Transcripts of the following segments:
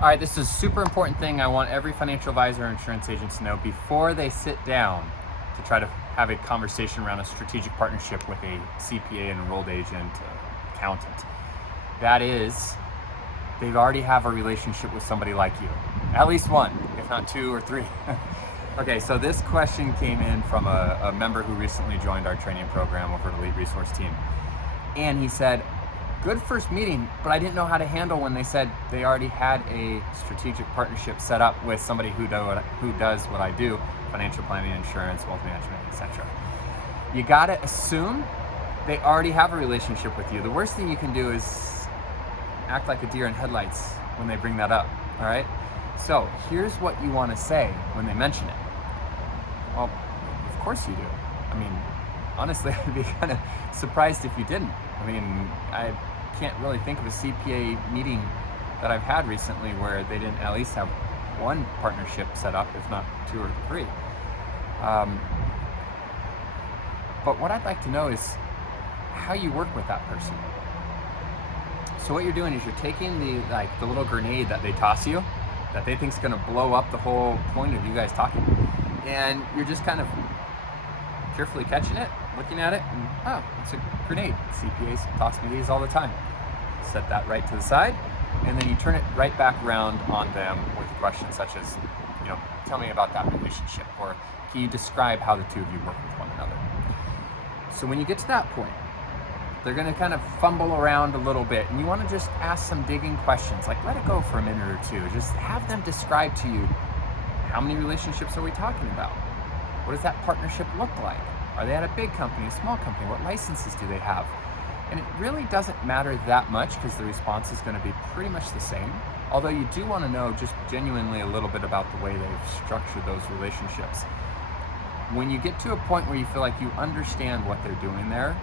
All right, this is a super important thing I want every financial advisor or insurance agent to know before they sit down to try to have a conversation around a strategic partnership with a CPA, an enrolled agent, accountant. That is, they already have a relationship with somebody like you. At least one, if not two or three. Okay, so this question came in from a member who recently joined our training program over at Elite Resource Team. And he said, good first meeting, but I didn't know how to handle when they said they already had a strategic partnership set up with somebody who does what I do, financial planning, insurance, wealth management, etc. You gotta assume they already have a relationship with you. The worst thing you can do is act like a deer in headlights when they bring that up, all right? So here's what you wanna say when they mention it. Well, of course you do. I mean, honestly, I'd be kind of surprised if you didn't. I mean, I can't really think of a CPA meeting that I've had recently where they didn't at least have one partnership set up, if not two or three. But what I'd like to know is how you work with that person. So what you're doing is you're taking the little grenade that they toss you, that they think is going to blow up the whole point of you guys talking, and you're just kind of carefully catching it, looking at it, and oh, it's a grenade. CPAs toss me these all the time. Set that right to the side, and then you turn it right back around on them with questions such as, tell me about that relationship, or can you describe how the two of you work with one another? So when you get to that point, they're going to kind of fumble around a little bit, and you want to just ask some digging questions, like let it go for a minute or two. Just have them describe to you, how many relationships are we talking about? What does that partnership look like? Are they at a big company, a small company? What licenses do they have? And it really doesn't matter that much because the response is going to be pretty much the same. Although you do want to know just genuinely a little bit about the way they've structured those relationships. When you get to a point where you feel like you understand what they're doing there,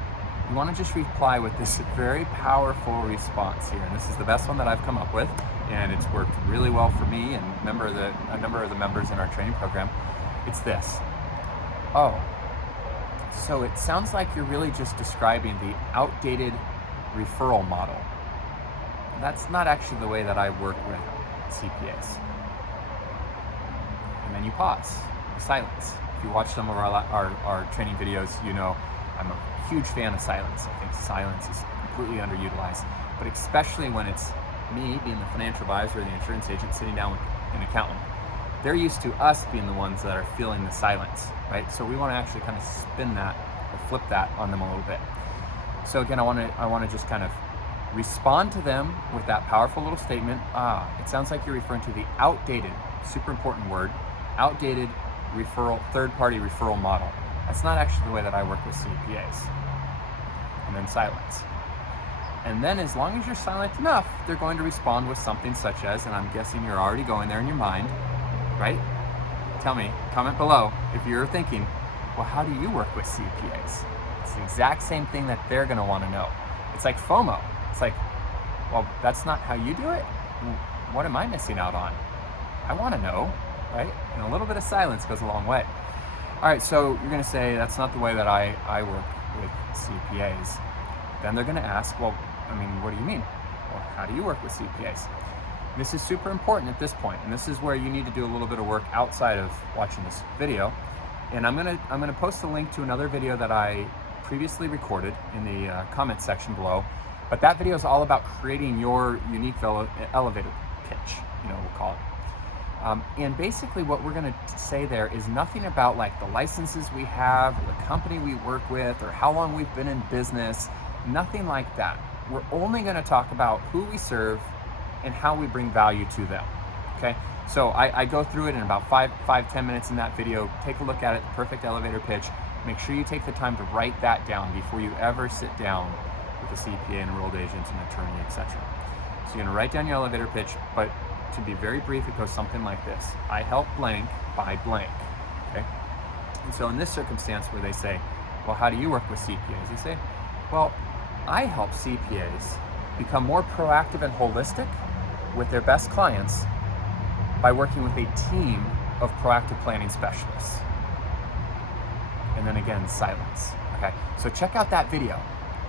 you want to just reply with this very powerful response here. And this is the best one that I've come up with, and it's worked really well for me and a number of the members in our training program. It's this. Oh, so it sounds like you're really just describing the outdated referral model. That's not actually the way that I work with CPAs. And then you pause, silence. If you watch some of our training videos, you know I'm a huge fan of silence. I think silence is completely underutilized, but especially when it's me being the financial advisor or the insurance agent sitting down with an accountant. They're used to us being the ones that are feeling the silence, right? So we want to actually kind of spin that or flip that on them a little bit. So again, I want to just kind of respond to them with that powerful little statement. It sounds like you're referring to the outdated, super important word, outdated referral, third-party referral model. That's not actually the way that I work with CPAs. And then silence. And then as long as you're silent enough, they're going to respond with something such as, and I'm guessing you're already going there in your mind, right? Tell me, comment below if you're thinking, well, how do you work with CPAs? It's the exact same thing that they're going to want to know. It's like FOMO. It's like, well, that's not how you do it? What am I missing out on? I want to know, right? And a little bit of silence goes a long way. All right, so you're going to say, that's not the way that I work with CPAs. Then they're going to ask, well, I mean, what do you mean? Well, how do you work with CPAs? This is super important at this point, and this is where you need to do a little bit of work outside of watching this video. And I'm gonna post a link to another video that I previously recorded in the comment section below. But that video is all about creating your unique elevator pitch, we'll call it. And basically what we're gonna say there is nothing about like the licenses we have, or the company we work with, or how long we've been in business, nothing like that. We're only gonna talk about who we serve and how we bring value to them, okay? So I go through it in about 5-10 minutes in that video. Take a look at it, the perfect elevator pitch. Make sure you take the time to write that down before you ever sit down with a CPA, an enrolled agent, an attorney, etc. So you're gonna write down your elevator pitch, but to be very brief, it goes something like this. I help blank by blank, okay? And so in this circumstance where they say, well, how do you work with CPAs? They say, well, I help CPAs become more proactive and holistic with their best clients by working with a team of proactive planning specialists. And then again, silence, okay? So check out that video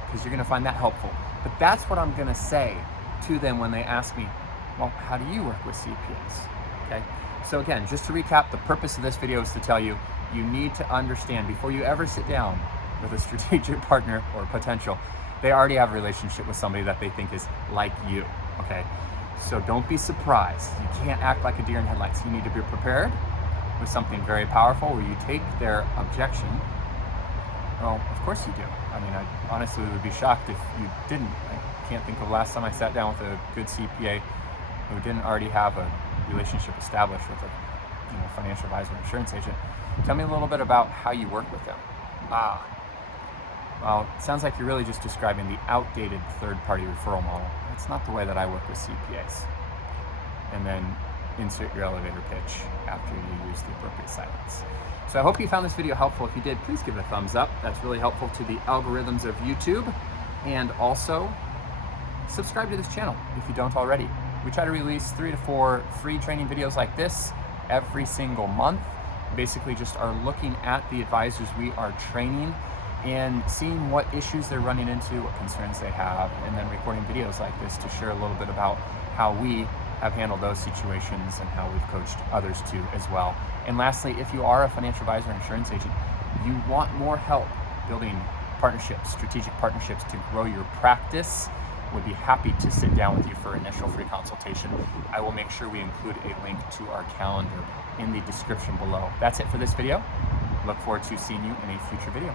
because you're gonna find that helpful. But that's what I'm gonna say to them when they ask me, Well, how do you work with CPAs? Okay. So again, just to recap, the purpose of this video is to tell you, you need to understand before you ever sit down with a strategic partner or potential, they already have a relationship with somebody that they think is like you, okay? So don't be surprised. You can't act like a deer in headlights. You need to be prepared with something very powerful where you take their objection. Well, of course you do. I mean, I honestly would be shocked if you didn't. I can't think of the last time I sat down with a good CPA who didn't already have a relationship established with a financial advisor or insurance agent. Tell me a little bit about how you work with them. Well, it sounds like you're really just describing the outdated third-party referral model. That's not the way that I work with CPAs. And then insert your elevator pitch after you use the appropriate silence. So I hope you found this video helpful. If you did, please give it a thumbs up. That's really helpful to the algorithms of YouTube. And also, subscribe to this channel if you don't already. We try to release 3 to 4 free training videos like this every single month. Basically just are looking at the advisors we are training and seeing what issues they're running into, what concerns they have, and then recording videos like this to share a little bit about how we have handled those situations and how we've coached others too as well. And lastly, if you are a financial advisor or insurance agent, you want more help building partnerships, strategic partnerships to grow your practice, would be happy to sit down with you for initial free consultation. I will make sure we include a link to our calendar in the description below. That's it for this video. Look forward to seeing you in a future video.